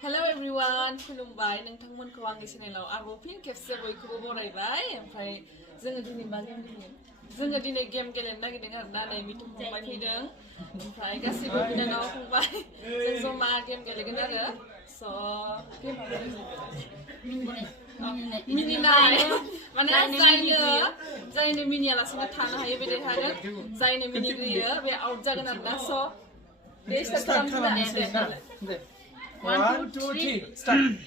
Hello everyone, खुलुमबाय नोंथांमोनखौ आंनि चेनेलाव आरोबाव फिन खेबसे बयखौबो बरायबाय ओमफ्राय जोङो दिनै मा गेम गेलेगोन जोङो दिनै गेम गेलेनो नागिरदों आरोना नै मिथु फंबाय फैदों ओमफ्राय गासैबो बिनानाव फंबाय जों जमा गेम गेलेगोन आरो स' गेमा मिनिनाय माने जायनो मिनियालासिनो थानो हायो बे देरहागोन जायनो मिनिग्रोयो बे आउट जागोन आरोना स' दे स्टार्ट खालामदो 1, 2, 3, start.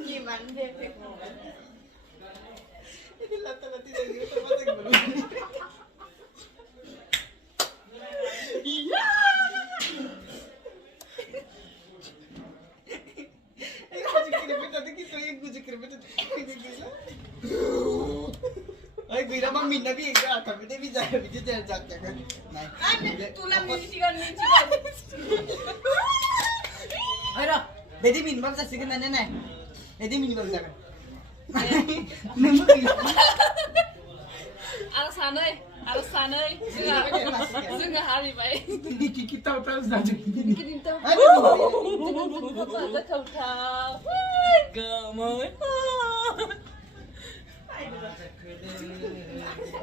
Gimana deh? Ini lata-lati dari itu masa belum. Iya. Aku jikir tadi kita yang gue jikir tadi gitu. Ay, gue nama minna bi enggak, tapi dia bisa jangan. Nah. Tulang minicigan. Ayo, Dedi min bang sa sige na nene. Dedi min bang sa kan. Alasannya, juga hari baik. Kita tahu saja. Kita tahu. Jangan kau tahu. Gamai.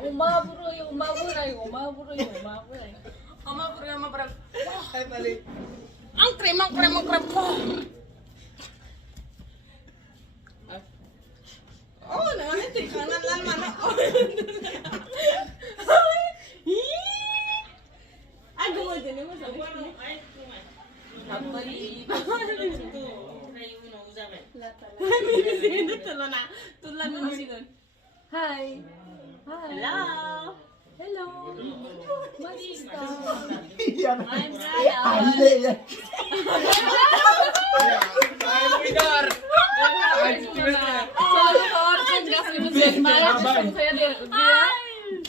Uma buruy. Ay balik. Ang krem. Oh, naman ito kanan lang mana. Ay, gumagin mo sa akin. Hi. Hello. My sister. I'm Raya.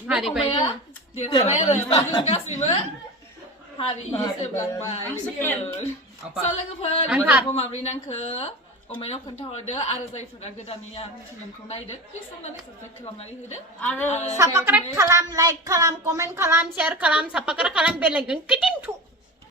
Hari baik. Hari sebelah baik. Soalnya aku mau beri nangke. Omainयाव खोन्थाहरदो आरो जायफोरा गोदानै आंनि चेनेलखौ नायदो प्लिज अननानै साबस्क्राइब खालामनानै होदो आरो साबस्क्राइब खालाम लाइक खालाम कमेन्ट खालाम शेयार खालाम साबस्क्राइब खालाम बेल आइकन क्लिक